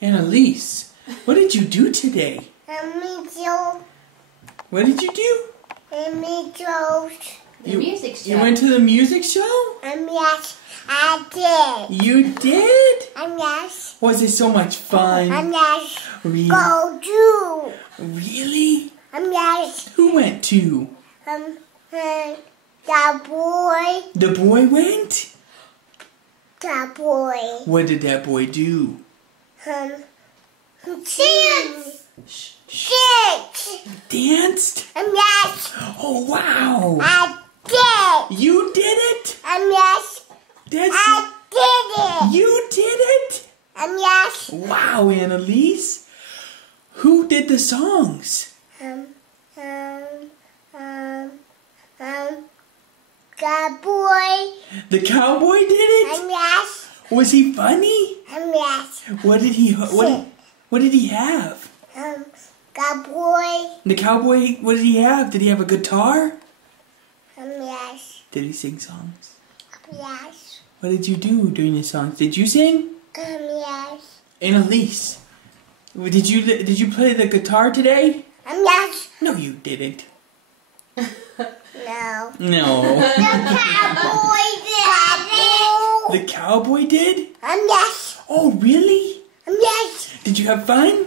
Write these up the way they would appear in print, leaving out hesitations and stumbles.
Annalise, what did you do today? What did you do? The music show. You went to the music show? Yes, I did. You did? Yes. Was it so much fun? Yes. Really? Go do. Really? Yes. Who went to? The boy. The boy went? The boy. What did that boy do? Dance. Shh. Dance. Danced? Yes. Oh, wow. I did. You did it? Yes. I did it. You did it? Yes. Wow, Annalise. Who did the songs? The boy. The cowboy did it? Yes. Was he funny? Yes. What did he have? The boy. The cowboy, what did he have? Did he have a guitar? Yes. Did he sing songs? Yes. What did you do during the songs? Did you sing? Yes. Annalise, did you play the guitar today? Yes. No, you didn't. No. No. The cowboy did. The cowboy did? Yes. Oh, really? Yes. Did you have fun?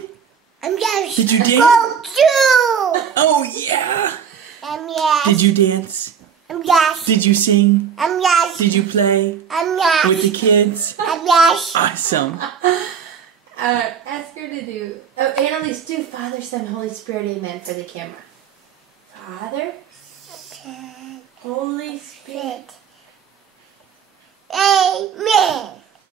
Yes. Did you dance? Go do. Oh, yeah. Yes. Did you dance? Yes. Did you sing? Yes. Did you play Yes. with the kids? Yes. Awesome. Ask her to do. Oh, Annalise, do Father, Son, Holy Spirit, Amen for the camera. Father, Holy Spirit. Amen.